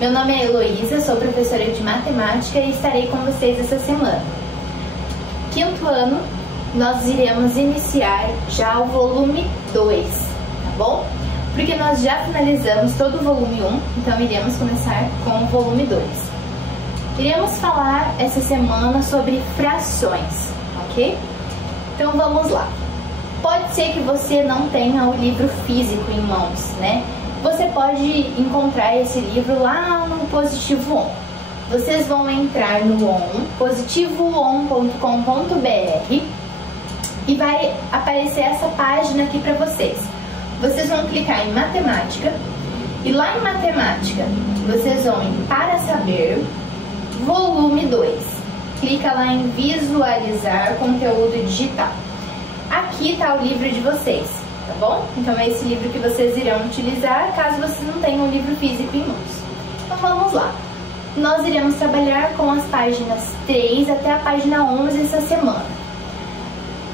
Meu nome é Heloísa, sou professora de matemática e estarei com vocês essa semana. Quinto ano, nós iremos iniciar já o volume 2, tá bom? Porque nós já finalizamos todo o volume 1, então iremos começar com o volume 2. Iremos falar essa semana sobre frações, ok? Então vamos lá. Pode ser que você não tenha o livro físico em mãos, né? Você pode encontrar esse livro lá no Positivo On. Vocês vão entrar no On, positivoon.com.br, e vai aparecer essa página aqui para vocês. Vocês vão clicar em Matemática, e lá em Matemática, vocês vão em Para Saber, volume 2. Clica lá em Visualizar conteúdo digital. Aqui está o livro de vocês, tá bom? Então é esse livro que vocês irão utilizar caso vocês não tenham o livro físico em mãos. Então vamos lá. Nós iremos trabalhar com as páginas 3 até a página 11 essa semana.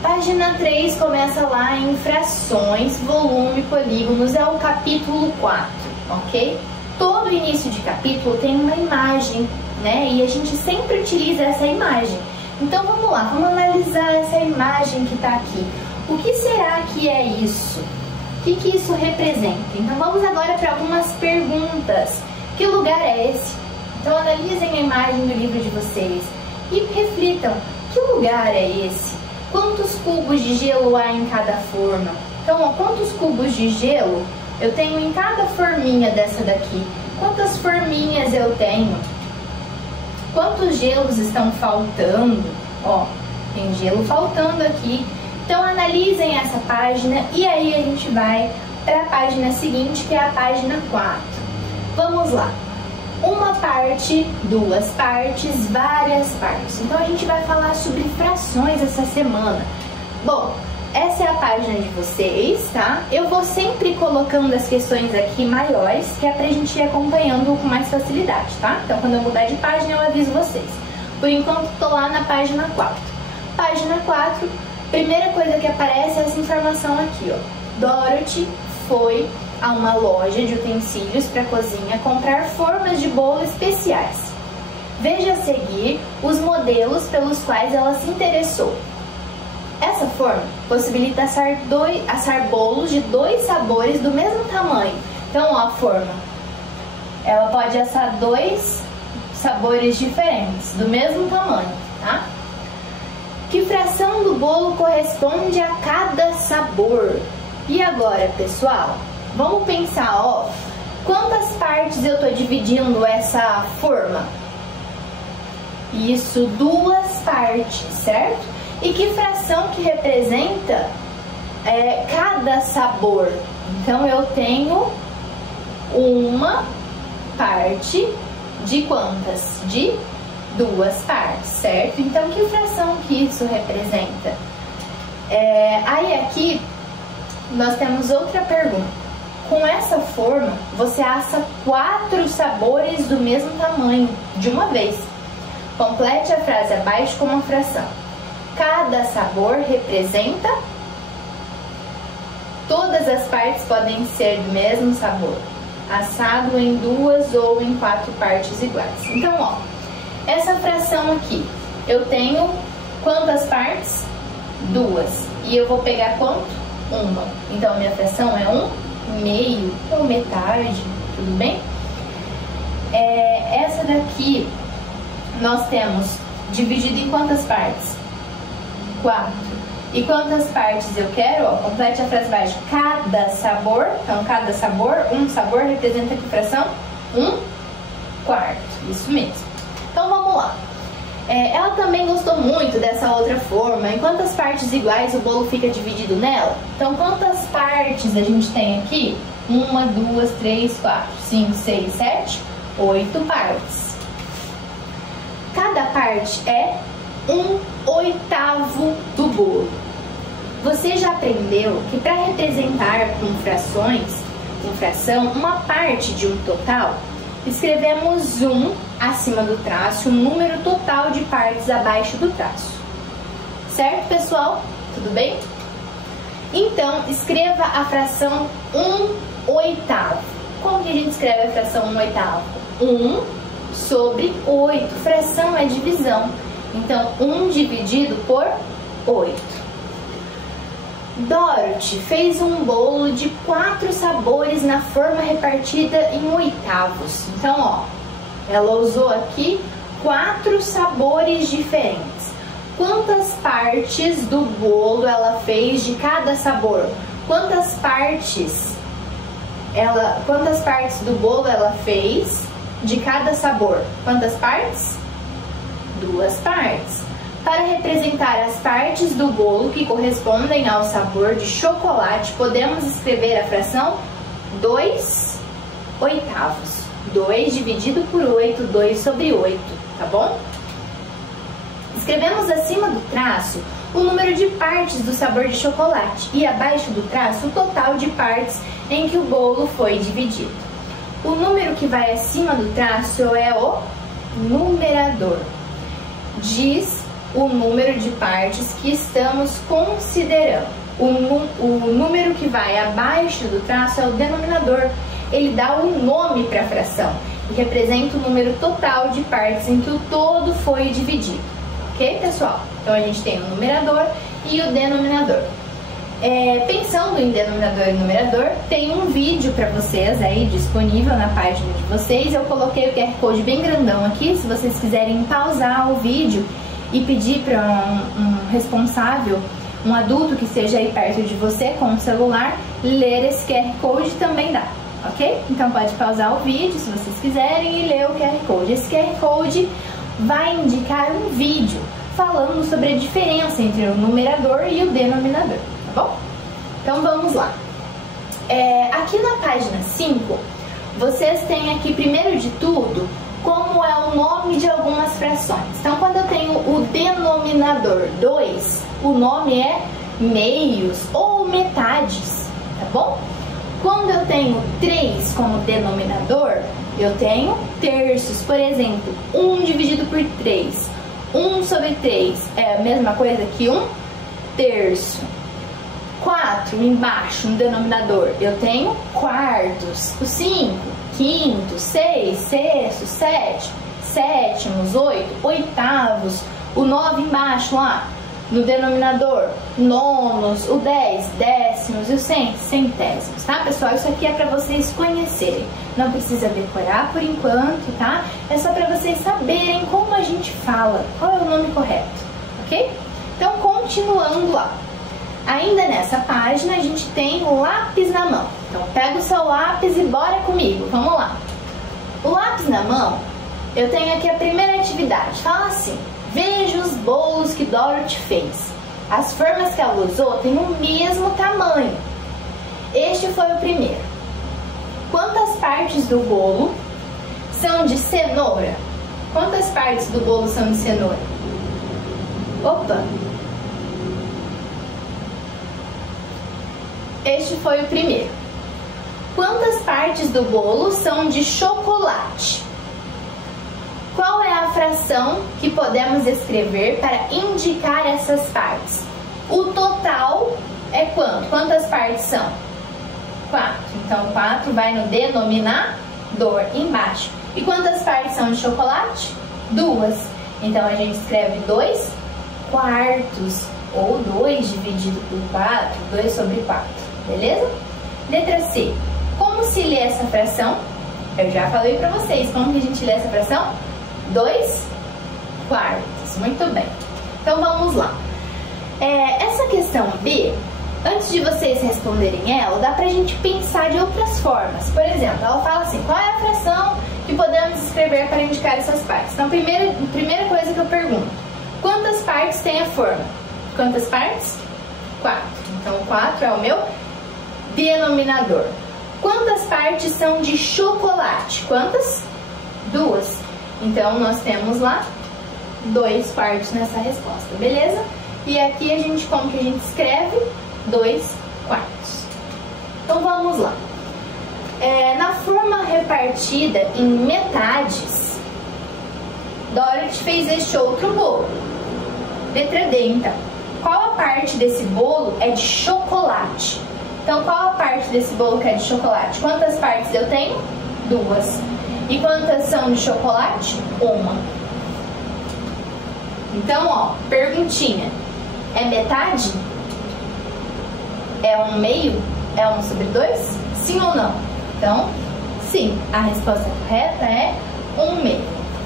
Página 3 começa lá em frações, volume, polígonos, é o capítulo 4, ok? Todo início de capítulo tem uma imagem, né? E a gente sempre utiliza essa imagem. Então vamos lá, vamos analisar essa imagem que está aqui. O que será que é isso? O que isso representa? Então vamos agora para algumas perguntas. Que lugar é esse? Então analisem a imagem do livro de vocês e reflitam, que lugar é esse? Quantos cubos de gelo há em cada forma? Então, ó, quantos cubos de gelo eu tenho em cada forminha dessa daqui? Quantas forminhas eu tenho? Quantos gelos estão faltando? Ó, tem gelo faltando aqui. Então analisem essa página e aí a gente vai para a página seguinte, que é a página 4. Vamos lá. Uma parte, duas partes, várias partes. Então a gente vai falar sobre frações essa semana. Bom, essa é a página de vocês, tá? Eu vou sempre colocando as questões aqui maiores, que é pra gente ir acompanhando com mais facilidade, tá? Então quando eu mudar de página eu aviso vocês. Por enquanto tô lá na página 4. Página 4, primeira coisa que aparece é essa informação aqui, ó. Dorothy foi a uma loja de utensílios para cozinha comprar formas de bolo especiais. Veja a seguir os modelos pelos quais ela se interessou. Essa forma possibilita assar bolos de 2 sabores do mesmo tamanho. Então, ó, a forma, ela pode assar 2 sabores diferentes, do mesmo tamanho, tá? Que fração do bolo corresponde a cada sabor? E agora, pessoal, vamos pensar, ó, quantas partes eu tô dividindo essa forma? Isso, 2 partes, certo? E que fração que representa cada sabor? Então eu tenho uma parte de quantas? De 2 partes, certo? Então que fração que isso representa? Aí aqui nós temos outra pergunta. Com essa forma, você assa 4 sabores do mesmo tamanho, de uma vez. Complete a frase abaixo com uma fração. Cada sabor representa... Todas as partes podem ser do mesmo sabor, assado em 2 ou em 4 partes iguais. Então, ó, essa fração aqui, eu tenho quantas partes? 2. E eu vou pegar quanto? 1. Então, minha fração é 1/2 ou metade, tudo bem? Essa daqui nós temos dividido em quantas partes? 4. E quantas partes eu quero? Ó, complete a frase abaixo. Cada sabor, então cada sabor, um sabor representa que fração? 1/4. Isso mesmo. Então vamos lá. Ela também gostou muito dessa outra forma. Em quantas partes iguais o bolo fica dividido nela? Então quantas partes a gente tem aqui? 1, 2, 3, 4, 5, 6, 7, 8 partes. Cada parte é 1/8 do bolo. Você já aprendeu que para representar com fração, uma parte de um total, escrevemos 1 acima do traço, o número total de partes abaixo do traço. Certo, pessoal? Tudo bem? Então, escreva a fração 1/8. Como que a gente escreve a fração 1/8? 1 sobre 8. Fração é divisão. Então, 1 dividido por 8. Dorothy fez um bolo de 4 sabores na forma repartida em oitavos. Então, ó, ela usou aqui 4 sabores diferentes. Quantas partes do bolo ela fez de cada sabor? Quantas partes do bolo ela fez de cada sabor? Quantas partes? 2 partes. Para representar as partes do bolo que correspondem ao sabor de chocolate, podemos escrever a fração 2 oitavos. 2 dividido por 8, 2 sobre 8, tá bom? Escrevemos acima do traço o número de partes do sabor de chocolate e abaixo do traço o total de partes em que o bolo foi dividido. O número que vai acima do traço é o numerador. Diz o número de partes que estamos considerando. O número que vai abaixo do traço é o denominador. Ele dá um nome para a fração e representa o número total de partes em que o todo foi dividido. Ok, pessoal? Então a gente tem o numerador e o denominador. Pensando em denominador e numerador, tem um vídeo para vocês aí disponível na página de vocês. Eu coloquei o QR Code bem grandão aqui, se vocês quiserem pausar o vídeo e pedir para um responsável, um adulto que esteja aí perto de você com o celular, ler esse QR Code também dá, ok? Então pode pausar o vídeo se vocês quiserem e ler o QR Code. Esse QR Code vai indicar um vídeo falando sobre a diferença entre o numerador e o denominador, tá bom? Então vamos lá. Aqui na página 5, vocês têm aqui, primeiro de tudo, como é o nome de algumas frações. Então, quando eu tenho o denominador 2, o nome é meios ou metades, tá bom? Quando eu tenho 3 como denominador, eu tenho terços. Por exemplo, 1 dividido por 3. 1 sobre 3 é a mesma coisa que 1 terço. 4 embaixo no denominador, eu tenho quartos. O 5, quintos. 6, sextos. 7, sétimos. 8, oitavos. O 9 embaixo lá no denominador, nonos. O 10, décimos. E o 100, centésimos, tá, pessoal? Isso aqui é para vocês conhecerem. Não precisa decorar por enquanto, tá? É só para vocês saberem como a gente fala, qual é o nome correto, ok? Então, continuando lá. Ainda nessa página, a gente tem o lápis na mão. Então, pega o seu lápis e bora comigo, vamos lá. O lápis na mão, eu tenho aqui a primeira atividade. Fala assim: veja os bolos que Dorothy fez. As formas que ela usou têm o mesmo tamanho. Este foi o primeiro. Quantas partes do bolo são de cenoura? Quantas partes do bolo são de cenoura? Opa! Este foi o primeiro. Quantas partes do bolo são de chocolate? Qual é a fração que podemos escrever para indicar essas partes? O total é quanto? Quantas partes são? 4. Então, 4 vai no denominador embaixo. E quantas partes são de chocolate? 2. Então, a gente escreve 2 quartos, ou 2 dividido por 4, 2 sobre 4. Beleza? Letra C. Como se lê essa fração? Eu já falei pra vocês como que a gente lê essa fração. 2 quartos. Muito bem. Então, vamos lá. Essa questão B, antes de vocês responderem ela, dá pra gente pensar de outras formas. Por exemplo, ela fala assim: qual é a fração que podemos escrever para indicar essas partes? Então, primeira coisa que eu pergunto: quantas partes tem a forma? Quantas partes? 4. Então, 4 é o meu denominador. Quantas partes são de chocolate? Quantas? 2. Então, nós temos lá 2 quartos nessa resposta, beleza? E aqui como que a gente escreve? 2 quartos. Então, vamos lá. Na forma repartida em metades, Dorothy fez este outro bolo. Letra D, então. Qual a parte desse bolo é de chocolate? Então, qual a parte desse bolo que é de chocolate? Quantas partes eu tenho? 2. E quantas são de chocolate? Uma. Então, ó, perguntinha. É metade? É 1/2? É 1/2? Sim ou não? Então, sim. A resposta correta é 1/2.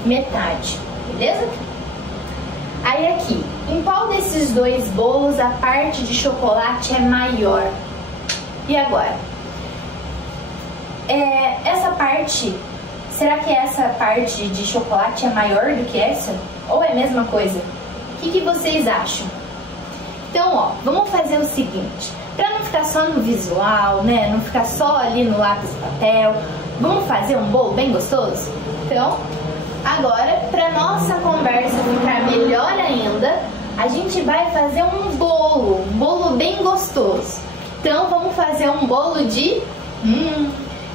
Metade. Beleza? Aí aqui, em qual desses dois bolos a parte de chocolate é maior? E agora? Essa parte, será que essa parte de chocolate é maior do que essa? Ou é a mesma coisa? O que vocês acham? Então, ó, vamos fazer o seguinte, para não ficar só no visual, né, não ficar só ali no lápis papel, vamos fazer um bolo bem gostoso? Então, agora, para nossa conversa ficar melhor ainda, a gente vai fazer um bolo bem gostoso. Então, vamos fazer um bolo de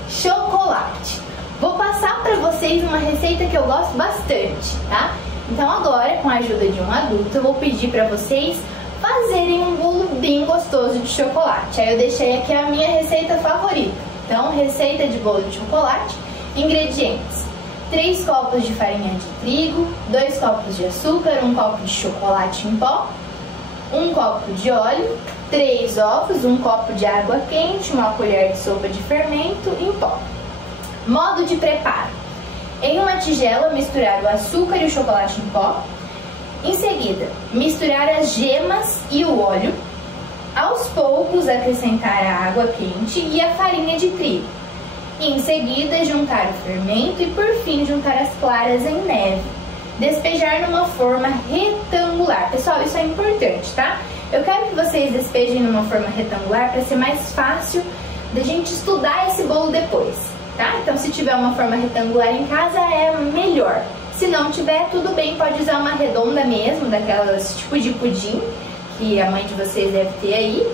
chocolate. Vou passar para vocês uma receita que eu gosto bastante, tá? Então agora, com a ajuda de um adulto, eu vou pedir para vocês fazerem um bolo bem gostoso de chocolate. Aí eu deixei aqui a minha receita favorita. Então, receita de bolo de chocolate. Ingredientes: 3 copos de farinha de trigo, 2 copos de açúcar, 1 copo de chocolate em pó, 1 copo de óleo, 3 ovos, 1 copo de água quente, 1 colher de sopa de fermento em pó. Modo de preparo: em uma tigela, misturar o açúcar e o chocolate em pó. Em seguida, misturar as gemas e o óleo. Aos poucos, acrescentar a água quente e a farinha de trigo. Em seguida, juntar o fermento e, por fim, juntar as claras em neve. Despejar numa forma retangular. Pessoal, isso é importante, tá? Eu quero que vocês despejem numa forma retangular para ser mais fácil da gente estudar esse bolo depois, tá? Então, se tiver uma forma retangular em casa, é melhor. Se não tiver, tudo bem, pode usar uma redonda mesmo, daquelas tipo de pudim, que a mãe de vocês deve ter aí.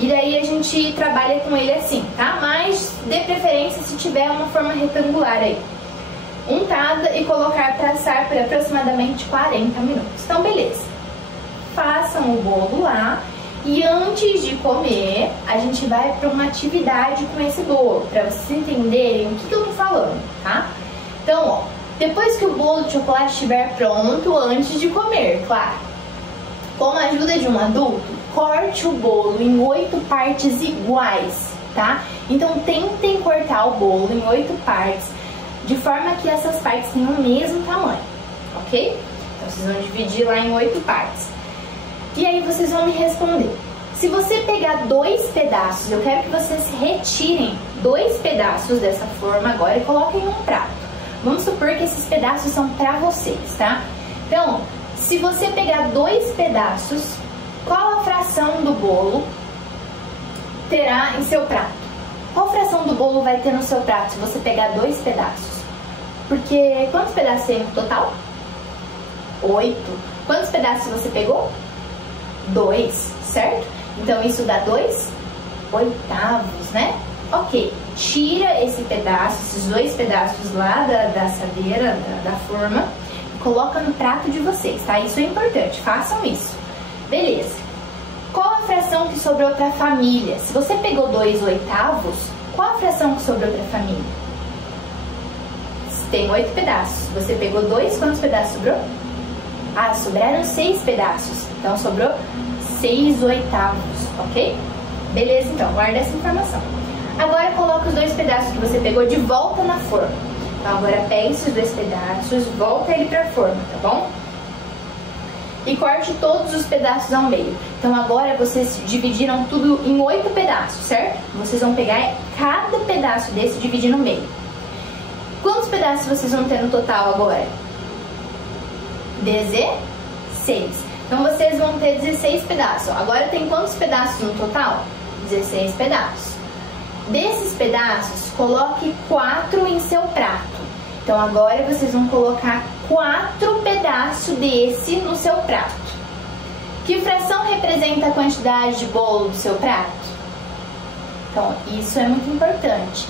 E daí a gente trabalha com ele assim, tá? Mas, de preferência, se tiver uma forma retangular aí. Untada e colocar para assar por aproximadamente 40 minutos. Então, beleza. Façam o bolo lá. E antes de comer, a gente vai para uma atividade com esse bolo, para vocês entenderem o que eu tô falando, tá? Então, ó, depois que o bolo de chocolate estiver pronto, antes de comer, claro, com a ajuda de um adulto, corte o bolo em 8 partes iguais, tá? Então, tentem cortar o bolo em 8 partes, de forma que essas partes tenham o mesmo tamanho, ok? Então, vocês vão dividir lá em 8 partes. E aí vocês vão me responder. Se você pegar 2 pedaços, eu quero que vocês retirem 2 pedaços dessa forma agora e coloquem em um prato. Vamos supor que esses pedaços são pra vocês, tá? Então, se você pegar 2 pedaços, qual a fração do bolo terá em seu prato? Qual fração do bolo vai ter no seu prato se você pegar 2 pedaços? Porque quantos pedaços tem no total? 8. Quantos pedaços você pegou? 2, certo? Então isso dá 2 oitavos, né? Ok, tira esse pedaço, esses 2 pedaços lá da assadeira, da forma, e coloca no prato de vocês, tá? Isso é importante, façam isso. Beleza. Qual a fração que sobrou para a família? Se você pegou 2 oitavos, qual a fração que sobrou para a família? Tem 8 pedaços. Você pegou 2, quantos pedaços sobrou? Ah, sobraram 6 pedaços. Então, sobrou 6 oitavos, ok? Beleza, então, guarda essa informação. Agora, coloca os 2 pedaços que você pegou de volta na forma. Então, agora pega esses 2 pedaços, volta ele pra forma, tá bom? E corte todos os pedaços ao meio. Então, agora vocês dividiram tudo em 8 pedaços, certo? Vocês vão pegar cada pedaço desse e dividir no meio. Quantos pedaços vocês vão ter no total agora? 16. Então, vocês vão ter 16 pedaços. Agora, tem quantos pedaços no total? 16 pedaços. Desses pedaços, coloque 4 em seu prato. Então, agora vocês vão colocar 4 pedaços desse no seu prato. Que fração representa a quantidade de bolo do seu prato? Então, isso é muito importante.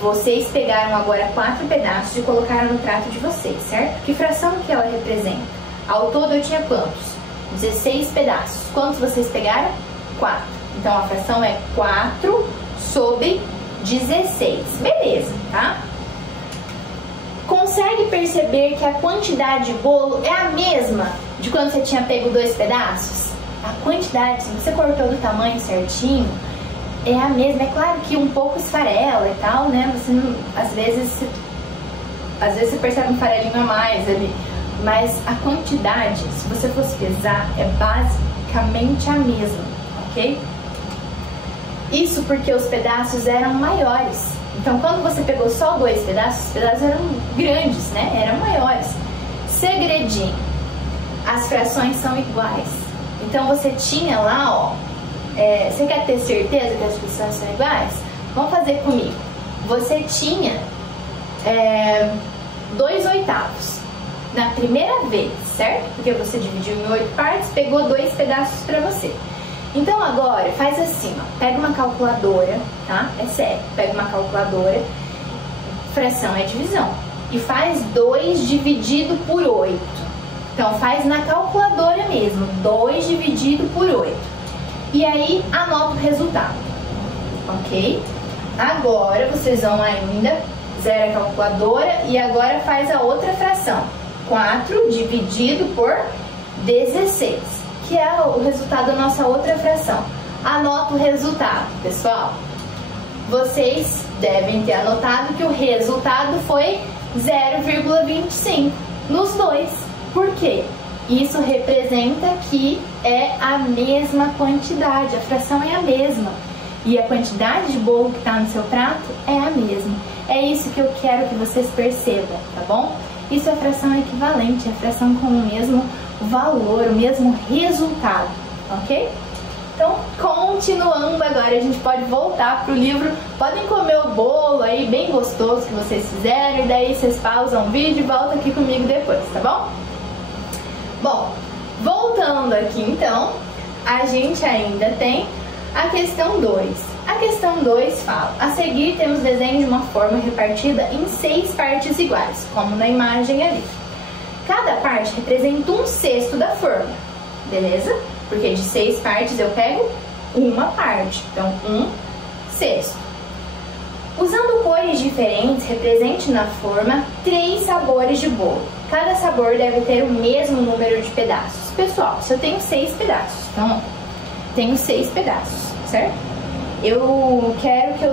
Vocês pegaram agora 4 pedaços e colocaram no prato de vocês, certo? Que fração que ela representa? Ao todo eu tinha quantos? 16 pedaços. Quantos vocês pegaram? 4. Então a fração é 4 sobre 16. Beleza, tá? Consegue perceber que a quantidade de bolo é a mesma de quando você tinha pego 2 pedaços? A quantidade, se você cortou do tamanho certinho, é a mesma. É claro que um pouco esfarela e tal, né? Você não, às vezes você percebe um farelinho a mais ali, mas a quantidade, se você fosse pesar, é basicamente a mesma, ok? Isso porque os pedaços eram maiores. Então, quando você pegou só 2 pedaços, os pedaços eram grandes, né? Eram maiores. Segredinho, as frações são iguais. Então, você tinha lá, ó, você quer ter certeza que as frações são iguais? Vamos fazer comigo. Você tinha 2/8 na primeira vez, certo? Porque você dividiu em 8 partes, pegou 2 pedaços para você. Então agora faz assim, ó, pega uma calculadora, tá? É sério, pega uma calculadora, fração é divisão, e faz 2 dividido por 8. Então faz na calculadora mesmo, 2 dividido por 8. E aí anota o resultado, ok? Agora vocês vão ainda, zera a calculadora e agora faz a outra fração, 4 dividido por 16. Que é o resultado da nossa outra fração. Anota o resultado, pessoal. Vocês devem ter anotado que o resultado foi 0,25 nos dois. Por quê? Isso representa que é a mesma quantidade, a fração é a mesma. E a quantidade de bolo que está no seu prato é a mesma. É isso que eu quero que vocês percebam, tá bom? Isso é fração equivalente, é fração com o mesmo valor, o mesmo resultado, ok? Então, continuando agora, a gente pode voltar pro livro. Podem comer o bolo aí, bem gostoso que vocês fizeram, e daí vocês pausam o vídeo e voltam aqui comigo depois, tá bom? Bom, voltando aqui então, a gente ainda tem a questão 2. A questão 2 fala: a seguir temos desenho de uma forma repartida em 6 partes iguais, como na imagem ali. Cada parte representa 1/6 da forma, beleza? Porque de 6 partes eu pego uma parte, então 1/6. Usando cores diferentes, represente na forma 3 sabores de bolo. Cada sabor deve ter o mesmo número de pedaços. Pessoal, se eu tenho 6 pedaços, então tenho 6 pedaços, certo? Eu quero que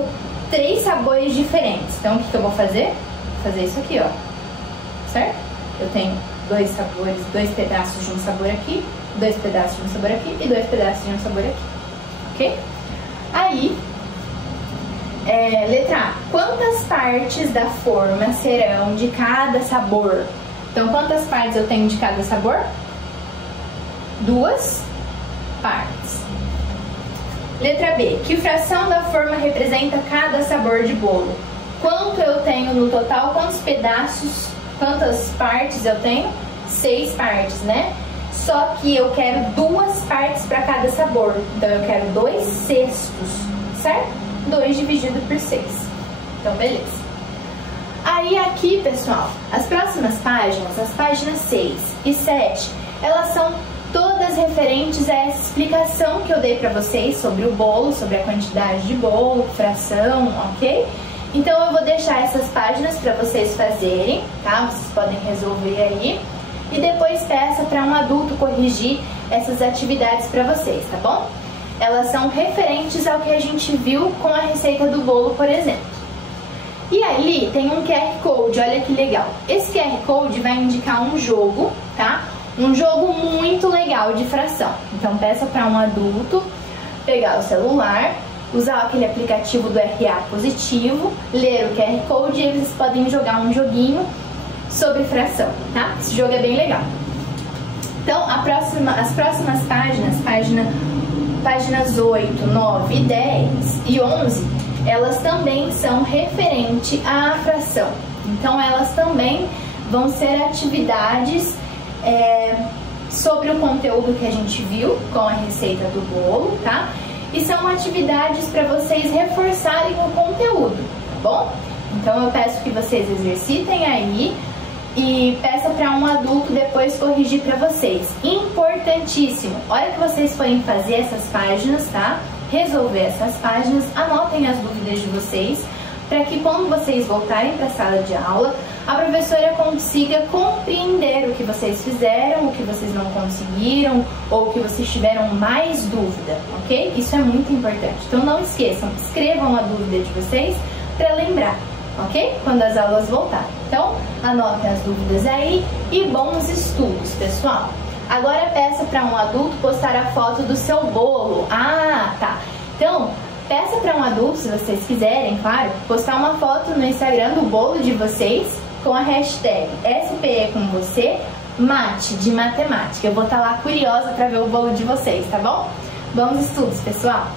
3 sabores diferentes. Então o que eu vou fazer? Vou fazer isso aqui, ó, certo? Eu tenho 2 sabores, 2 pedaços de um sabor aqui, 2 pedaços de um sabor aqui e 2 pedaços de um sabor aqui, ok? Aí, letra A. Quantas partes da forma serão de cada sabor? Então, quantas partes eu tenho de cada sabor? 2 partes. Letra B. Que fração da forma representa cada sabor de bolo? Quanto eu tenho no total? Quantos pedaços? Quantas partes eu tenho? 6 partes, né? Só que eu quero 2 partes para cada sabor. Então, eu quero 2/6, certo? 2 dividido por 6. Então, beleza. Aí, aqui, pessoal, as próximas páginas, as páginas 6 e 7, elas são todas referentes a essa explicação que eu dei para vocês sobre o bolo, sobre a quantidade de bolo, fração, ok? Então, eu vou deixar essas páginas para vocês fazerem, tá? Vocês podem resolver aí. E depois peça para um adulto corrigir essas atividades para vocês, tá bom? Elas são referentes ao que a gente viu com a receita do bolo, por exemplo. E ali tem um QR Code, olha que legal. Esse QR Code vai indicar um jogo, tá? Um jogo muito legal de fração. Então, peça para um adulto pegar o celular, usar aquele aplicativo do RA positivo, ler o QR Code e eles podem jogar um joguinho sobre fração, tá? Esse jogo é bem legal. Então, as próximas páginas 8, 9, 10 e 11, elas também são referente à fração. Então, elas também vão ser atividades sobre o conteúdo que a gente viu com a receita do bolo, tá? E são atividades para vocês reforçarem o conteúdo, tá bom? Então, eu peço que vocês exercitem aí e peça para um adulto depois corrigir para vocês. Importantíssimo, a hora que vocês forem fazer essas páginas, tá? resolver essas páginas, anotem as dúvidas de vocês, para que quando vocês voltarem para a sala de aula, a professora consiga compreender o que vocês fizeram, o que vocês não conseguiram, ou o que vocês tiveram mais dúvida, ok? Isso é muito importante. Então não esqueçam, escrevam a dúvida de vocês para lembrar, ok? Quando as aulas voltarem. Então, anotem as dúvidas aí e bons estudos, pessoal. Agora peça para um adulto postar a foto do seu bolo. Ah, tá. Então, peça para um adulto, se vocês quiserem, claro, postar uma foto no Instagram do bolo de vocês com a hashtag SPE com você, mate de matemática. Eu vou estar lá curiosa para ver o bolo de vocês, tá bom? Bons estudos, pessoal!